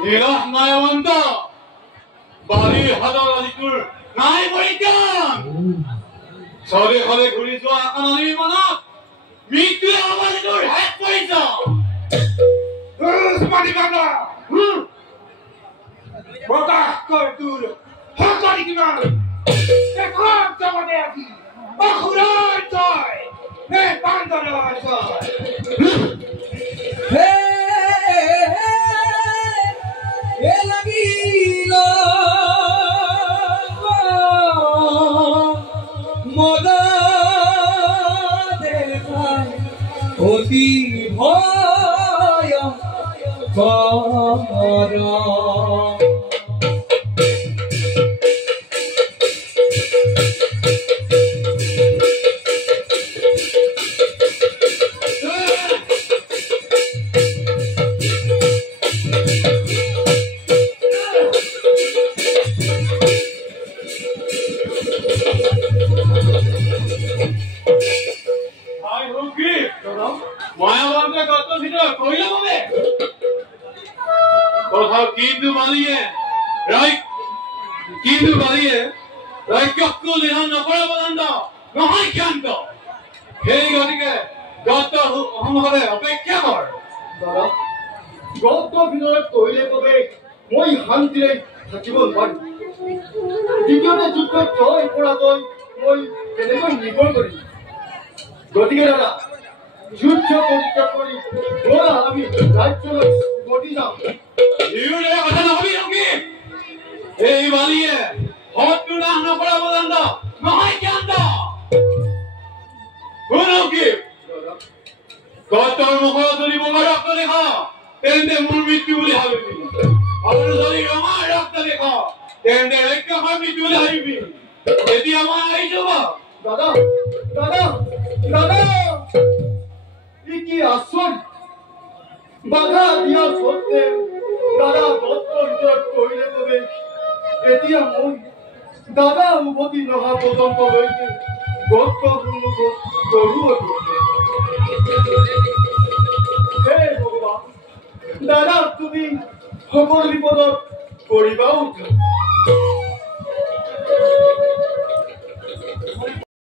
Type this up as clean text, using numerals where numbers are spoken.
নিৰাশ নাই অনন্ত বাৰীৰ হাতৰ আদিটোৰ নাই পৰিত্ৰাণ চৰে ঘৰে ঘূৰি যোৱা আকাননিৰ মনত মৃত্যুৱে অৱনীটোৰ হেত পৰিছ প্ৰকাশ কৰ তোৰ সকলো কিমান এখন জগতে আজি অসুৰৰ জয় নে পাণ্ডৱৰ জয় এ লাগিল মদ দেখাই অতি ভয় কৰ মই শান্তিৰে থাকিব নোৱাৰিম দ্বিতীয়তে যুদ্ধত জয় পৰাজয় মই কেনেকৈ নিৰ্ভৰ কৰিম গতিকে দাদা যুদ্ধ পৰিত্যাগ কৰি ব'লা আমি ৰাজ্যলৈ উভতি যাওঁ কথা নকবি ৰকি এই বালিয়ে শত্ৰু নাশ নকৰা পৰ্যন্ত নহয় জ্ঞান্ত শুনকি গতৰ মুখত যদি বগা ৰক্ত দেখা তেন্তে মোৰ মৃত্যু বুলি ভাবিবি আৰু যদি ৰঙা ৰক্ত দেখা তেন্তে ৰক্ষকৰ মৃত্যু বুলি ভাবিবি এতিয়া মই আহিছো দাদা দাদা দাদা ই কি আচৰিত বাধা দিয়া সত্ত্বেও দাদা গত্ৰৰ ভিতৰত কৰিলে বাবে এতিয়া মই দাদা উভতি নহা পৰ্যন্তলৈকে গত্ৰৰ সন্মুখত দৌৰিব হে ভগৱান দাদা তুমি সকলো বিপদত কৰিবা উঠা